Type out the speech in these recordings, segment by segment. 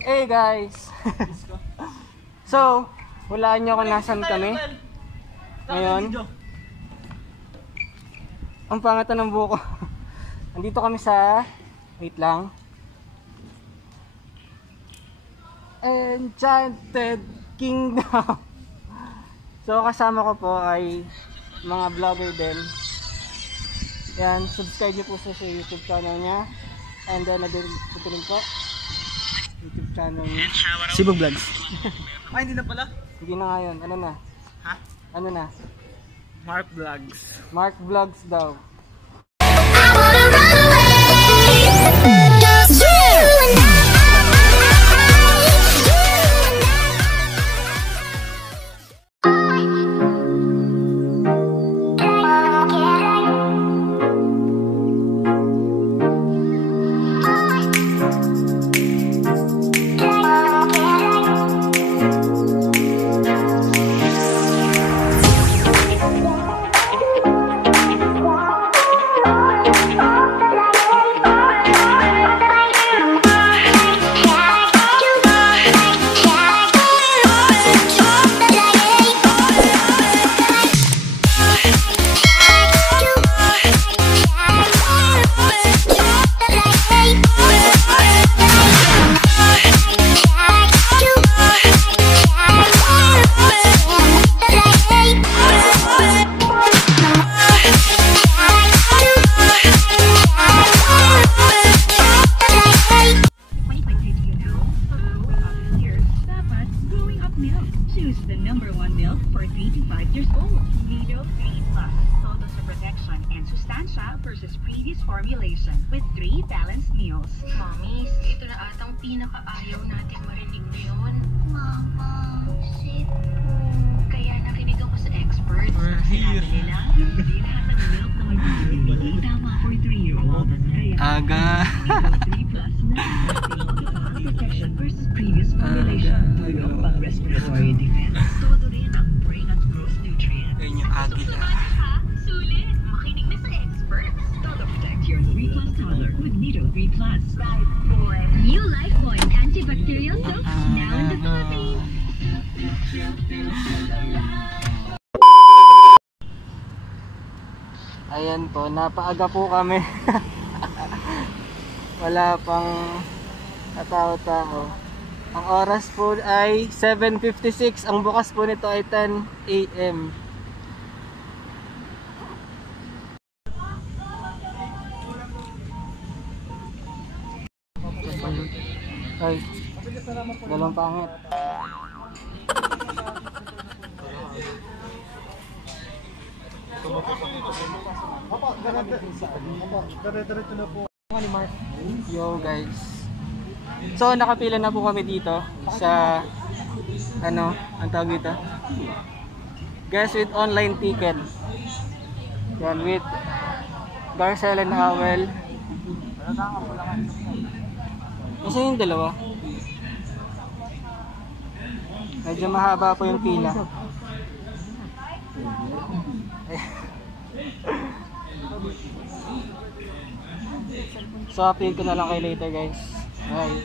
Hey guys! So, hulaan nyo kung nasan kami ngayon. Ang pangata ng buko. Nandito kami sa, wait lang, Enchanted Kingdom. So kasama ko po ay mga vlogger din. Yan, subscribe nyo po sa YouTube channel niya. And then ito rin po YouTube channel niya, Sibog Vlogs. Ay, hindi na pala. Hindi na ngayon, ano na? Ha? Ano na? Mark Vlogs. Mark Vlogs daw. Choose the #1 milk for 3 to 5 years old. Nido 3 Plus. Total sa protection and sustansya versus previous formulation with 3 balanced meals. Mommy, ito na atang pinakaayaw natin marinig ngayon. Mama, sit po. Kaya nakinig ako sa experts. Here. Nila, hindi lahat ng milk na magbibigay tama for 3-year-olds. Kaya Aga. Nido 3 Plus na protection versus previous formulation. Tulong pang respiratory defense. Todo rin ang brain at growth nutrients. Ayun yung agila. Sulit, makinig na sa experts. Todo protect your 3 Plus toddler with Nido 3 Plus. Boy. New Lifebuoy antibacterial soap now in the Philippines. Ayan po, napaaga po kami. Wala pang katao-tao. Ang oras po ay 7:56. Ang bukas po nito ay 10 AM. Ay, dalawang pangit. Yo guys. So nakapila na po kami dito sa ano, ang tawag dito? Guys, with online ticket. Yan, with Garcelle and Howell. Kasi yung dalawa. Medyo mahaba po yung pila. So update ko na lang kayo later guys. Bye.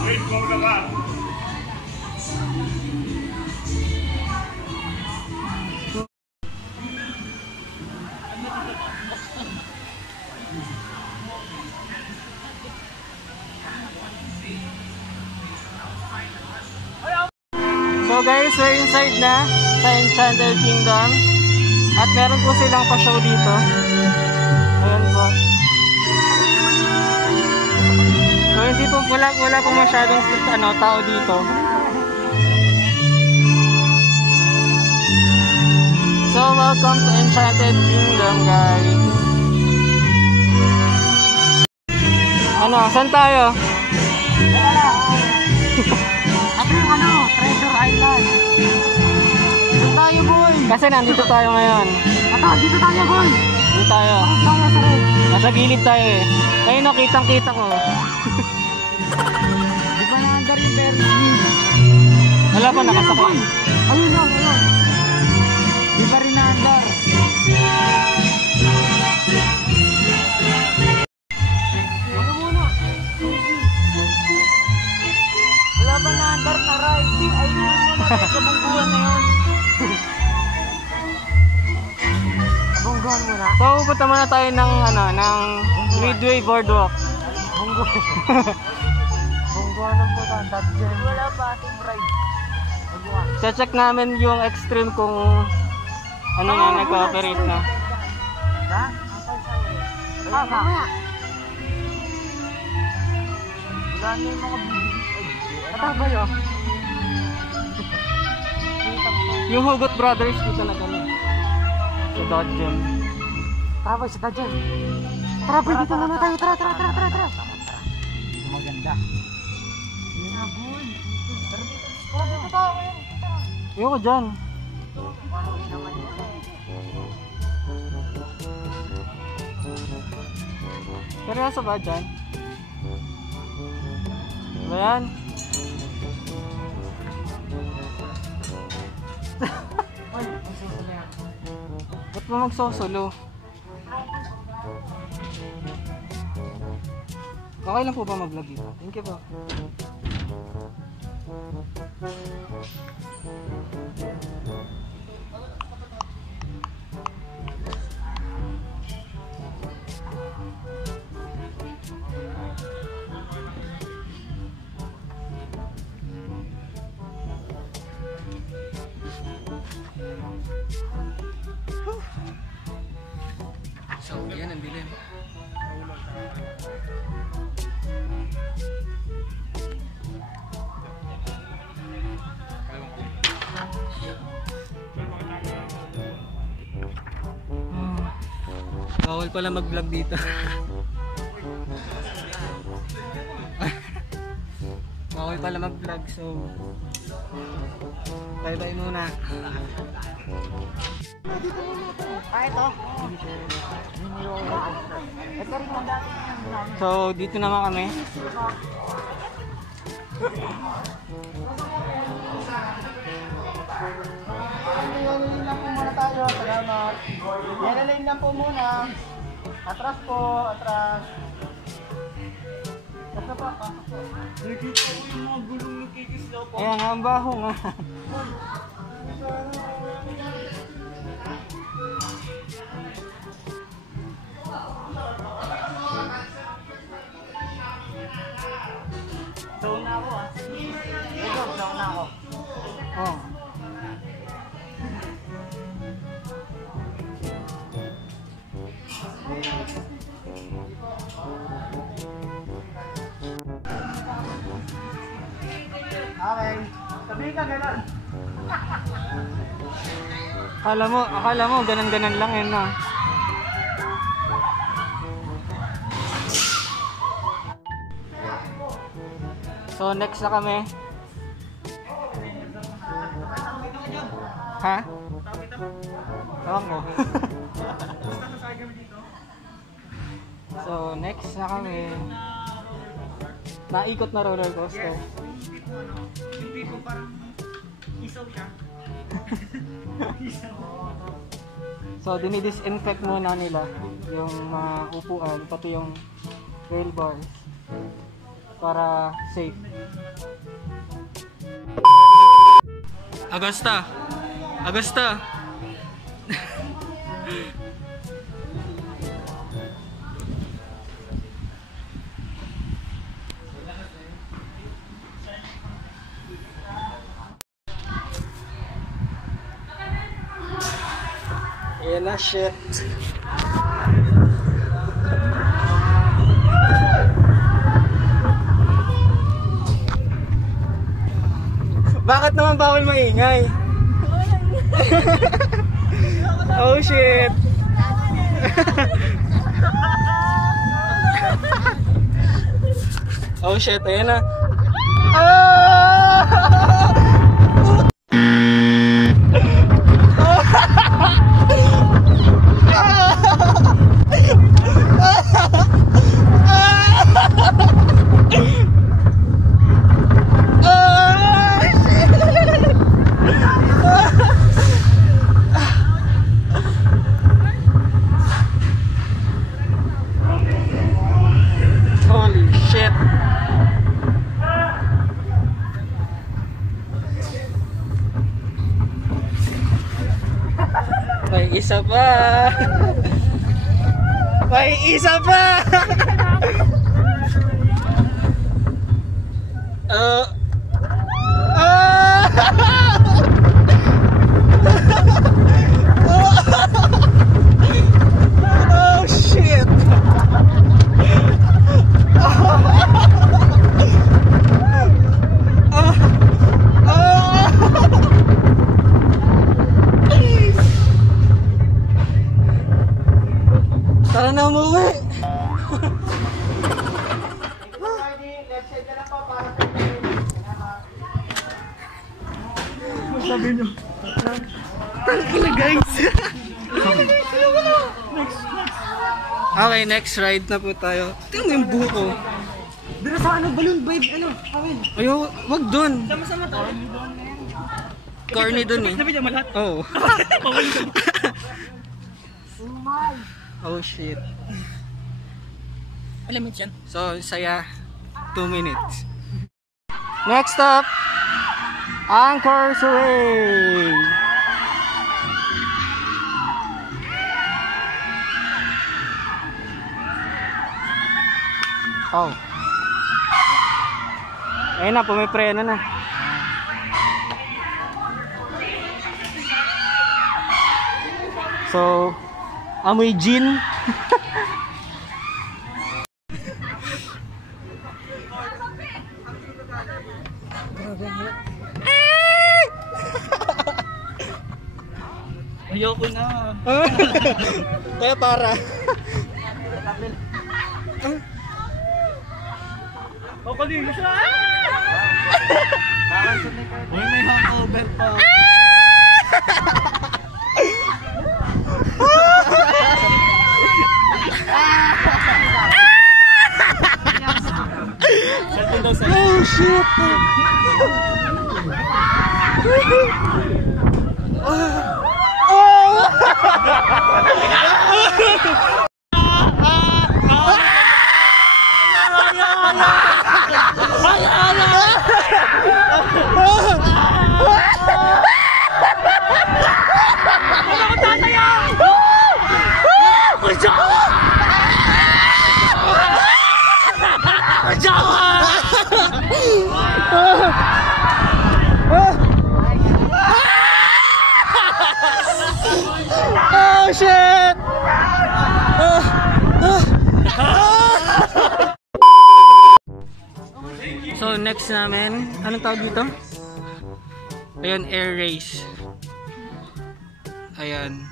Wait, go na ba? So guys, we're inside na sa Enchanted Kingdom. At meron po silang pa-show dito. Ayan po. So hindi po, wala po masyadong tao dito. So welcome to Enchanted Kingdom guys. Ano, saan tayo? Treasure Island. Saan tayo, boy? Kasi nandito tayo ngayon. Dito tayo, boy. Dito tayo. Tayo sa red. Nasa gilid tayo eh. Ayun o, kitang-kita ko. Di ba naandar yung Ferris wheel? Wala pa, nakasakay. Ayun. Di ba rin naandar? Bungguhan muna. So, pupunta muna tayo ng, Midway Boardwalk. Bungguhan ng puta. Wala pa ating ride. Bungguhan. Check namin yung Extreme kung ano na nag-ooperate na. Ha? Mamaya. Wala na yung mga bibigis. Atabay oh. Yung Hugot Brothers dito na kami. Sa Dodgem. Tabay sa Dodgem. Tara, boy, dito muna tayo. Tara. Maganda. Ayoko dyan. Seryoso ba dyan? Ba yan? Ba't mo magsosolo? Okay lang po ba mag-vlog dito? Thank you po. So, yan ang dilim. Bawal pala mag-vlog dito. Bawal pala mag-vlog, so bye-bye muna. Ito. So, dito naman kami. Yalalin lang po muna tayo. Salamat. Yalalin lang po muna. Atras po. Atras. Basta pa. Nakikita ko yung mga gulong nagkikislaw po. Ayan, ang baho nga. Down na ako ah. Ito, down na ako. Oh. Okay. Sabihin ka gano'n. Akala mo, ganan-ganan lang yun na. So, next na kami. Ha? Tawag mo. So, next na kami. Naikot na roller coaster. Hindi ko parang isaw siya. So, dinidisinfect muna nila yung mga upuan, pati yung rail bars para safe. Agosta! Ayan na, shit. Bakit naman bawal maingay? Oh shit. Oh shit, ayan na. Holy shit. isa pa. May isa pa. Oh shit. Tara na umuwi. Left side na lang po para sa inyo. Sabi nyo. Tangina guys. Okay, next ride na po tayo. Tingnan mo yung buko. Dito sa ano, balloon vibe, ano, Awin. Ayaw, wag dun. Sama-sama tayo. Corny dun eh. Sabi niya malat. Oh. Oh shit. Alam mo yan? So, saya 2 minutes. Next stop, Anchor's Way. Oh. Ayun na, pumipreno na. So, amoy gin. Ayoko na. Kaya para. Papaligo siya. Uy, may hangover pa. Oh shit. Oh shit! So next namin, anong tawag dito? Ayun, air race. Ayan.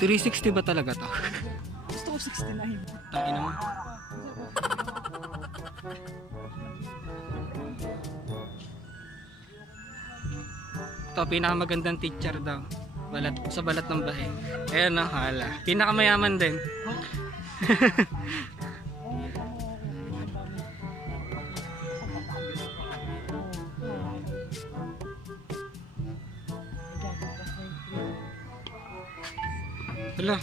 $360 ba talaga to? Gusto ko 69. Tangina mo. Ito, pinakamagandang teacher daw. Sa balat ng bahay. Ayan ang hala. Pinakamayaman din. Hala.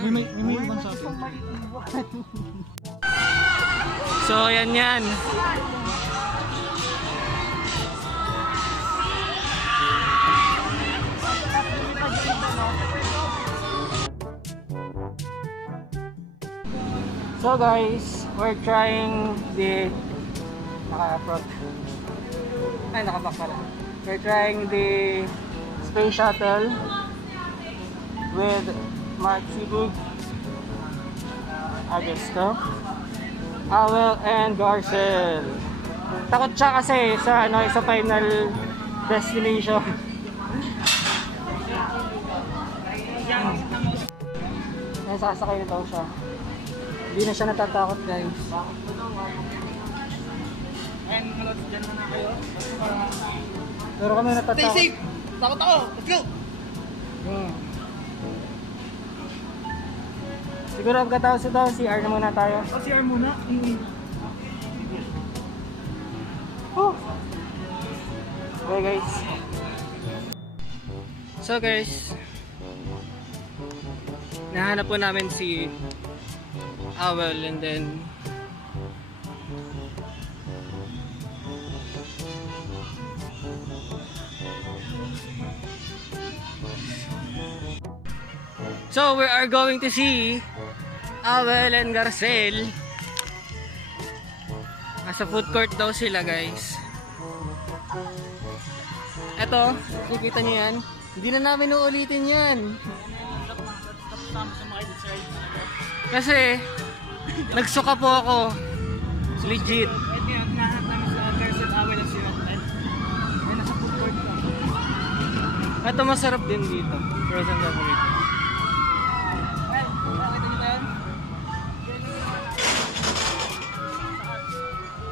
May ibang sa atin. So, ayan yan. So guys, we're trying the naka-approach. Ay, naka-back pala. We're trying the space shuttle with Mark Sibug, Augusto, Howell, and Garcel. Takot siya kasi sa sa final destination. Sasakay na daw siya. Hindi na siya natatakot guys. Ayan, malots dyan na kayo. Pero kami natatakot. Stay safe! Takot ako! Let's go! Siguro ang katapos ito, CR na muna tayo. CR muna? Okay guys. So guys, nahanap po namin si Awel, and then so we are going to see Awel and Garcel. Nasa food court daw sila, guys. Eto, nakikita nyo yan. Hindi na namin uulitin yan. Kasi nagsuka po ako. Legit. Ito yung nahanap namin sa Garcel, Awel at Siratan. Ay, nasa food court ka. Ito masarap din dito. Frozen favorite. Well, nakita nyo ba yan?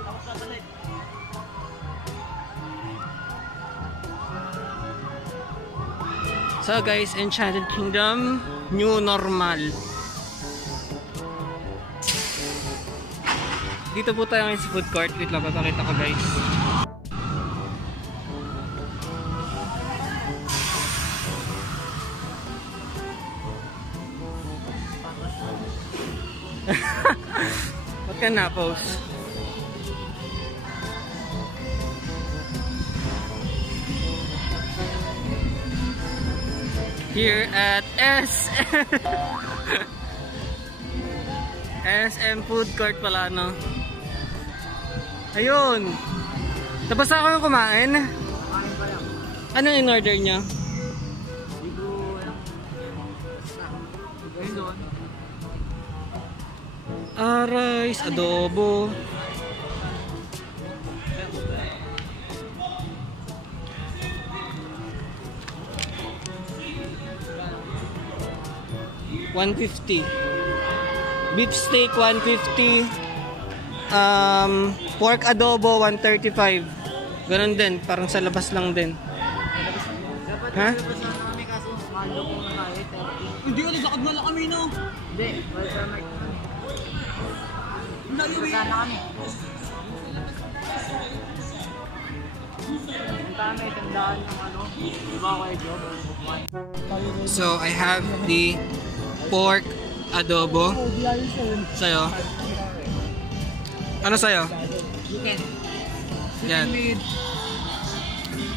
Tapos sa balik. So guys, Enchanted Kingdom, new normal. Dito po tayo ngayon sa food court. Wait lang, papakita ko guys. Wag ka na, pose. Here at SM Food Court pala, no? Ayun! Tapos ako yung kumain. Anong in-order niya? Rice, adobo. $150. Beef steak $150. Pork adobo $135. Ganon din, parang sa labas lang din. Ha? Kami kaso mahal daw po na tayo, 30. Hindi, naglakad na lang kami, no? Hindi, well, sa mic. Sana kami. Ang dami, tandaan yung ano, iba kayo job. So, I have the pork adobo. Sa'yo? Ano sa'yo? Chicken. Yan.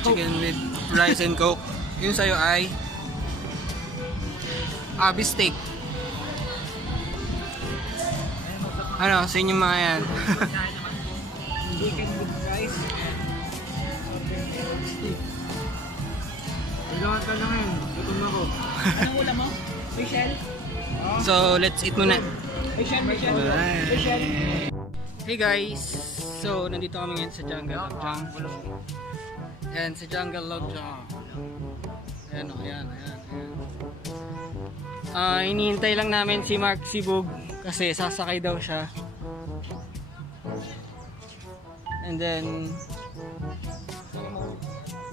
Chicken with rice and coke. Yung sa'yo ay beef steak. Ano, sa inyo mga yan? Chicken with rice and steak. Kailangan ka lang yun. Gutom ako. Anong ulam mo? Michelle? So, let's eat muna. Michelle. Michelle. Hey guys! So, nandito kami ngayon sa Jungle Logjang. Ayan, sa Jungle Logjang. Ayan o, ayan. Hinihintay lang namin si Mark Sibug kasi sasakay daw siya. And then,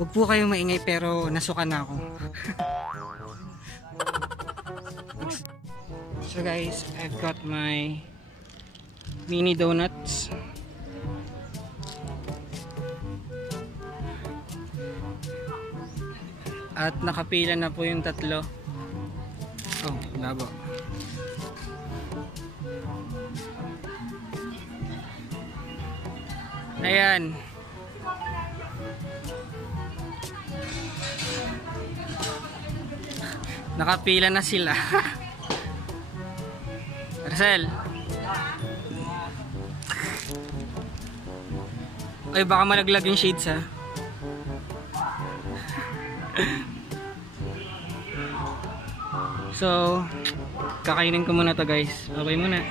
huwag po kayo maingay pero nasuka na ako. So guys, I've got my mini donuts. At nakapila na po yung tatlo. Oh, labo. Ayan. Nakapila na sila. Marcel. Ay, baka malaglag yung shades, ha. So, kakainin ko muna to, guys. Okay muna.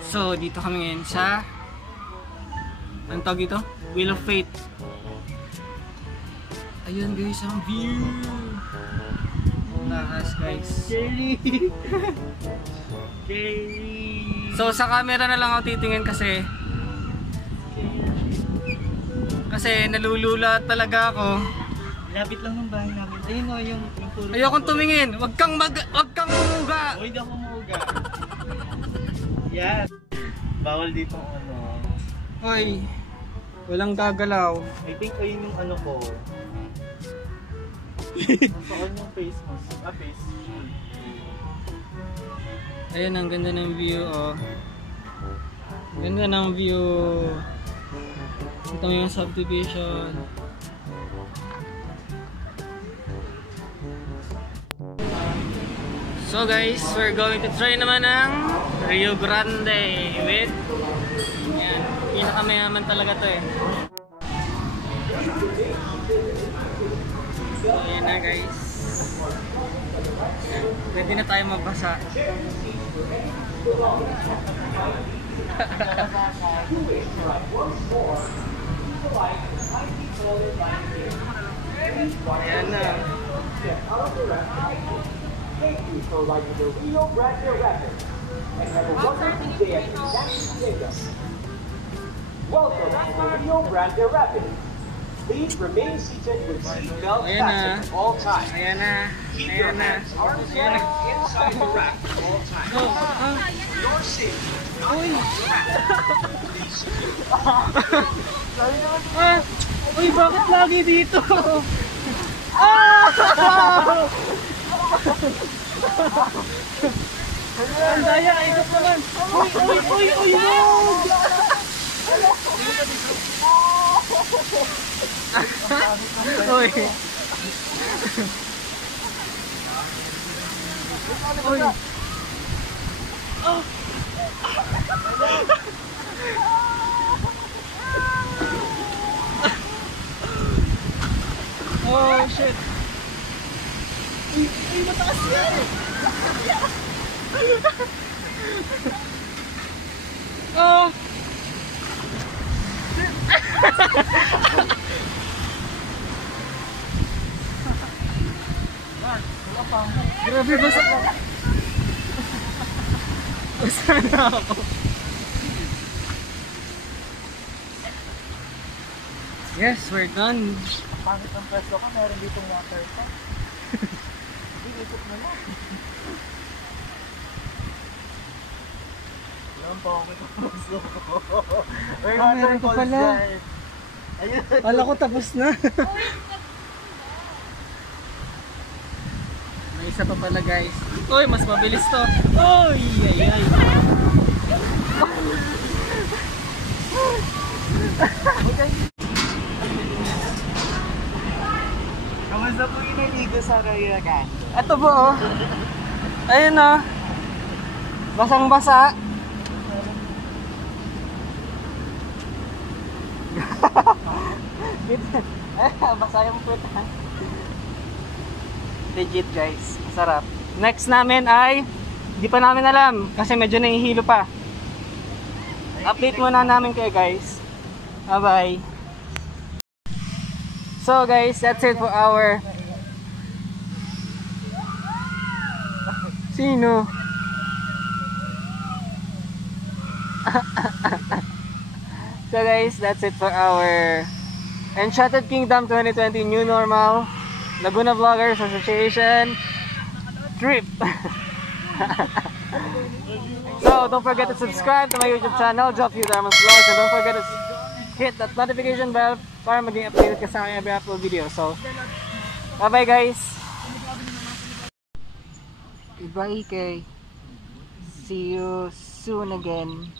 So, dito kami ngayon sa anong tawag dito? Wheel of Fate. Ayun, guys, ang view. Taas, guys. Jerry. So, sa camera na lang ako titingin kasi nalulula talaga ako. Lapit lang ng bahay namin. Ayun o, yung puro. Ayokong tumingin. Wag kang umuga. Huwag ako muuga. Yan. Bawal dito ang ano. Hoy, walang gagalaw. I think ayun yung ano ko. Gusto ko yung face mask. Face. Ayun, ang ganda ng view, oh. Ganda ng view. Ito mo yung subdivision. So guys, we're going to try naman ng Rio Grande with yan, pinakamayaman talaga to eh. So yan na guys. Pwede na tayo magbasa. Ayan na. Thank you for riding the Rio Grande Rapids and have a wonderful day at San Diego. Welcome to the Rio Grande Rapids. Please remain seated with seatbelts fastened at all times. Ayan na. Keep your hands, arms, and legs inside the rack at all times. Your safety, not your rack. Please secure. Uy, bakit lagi dito? Ang daya, ikot naman. Uy, wag! Uy. Uy. Oh shit. Uy, mataas yan. Oh. Grabe, basa ko. Basa na ako. Yes, we're done. Pangit ang pwesto ko, meron ditong water pa. Hindi, ikot mo lang. Yan, pangit ang pwesto ko. May Ah, meron pa waterfalls pala. dyan. Ayun. Kala ko tapos na. May isa pa pala guys. Uy, mas mabilis to. Uy, ay. Kamusta po yung naligo sa Rio Grande? Ito po oh. Ayun oh. Basang basa. Basa yung puta. Legit guys, masarap. Next namin ay hindi pa namin alam kasi medyo nahihilo pa. Update muna namin kayo guys. Bye bye. So guys, that's it for our Sino? So guys, that's it for our Enchanted Kingdom 2020 New Normal Laguna Vloggers Association trip. So don't forget to subscribe to my YouTube channel, Job Darmas Vlogs, and don't forget to hit that notification bell para maging updated ka sa aking every upload video. So bye bye guys. Goodbye, Ikay. See you soon again.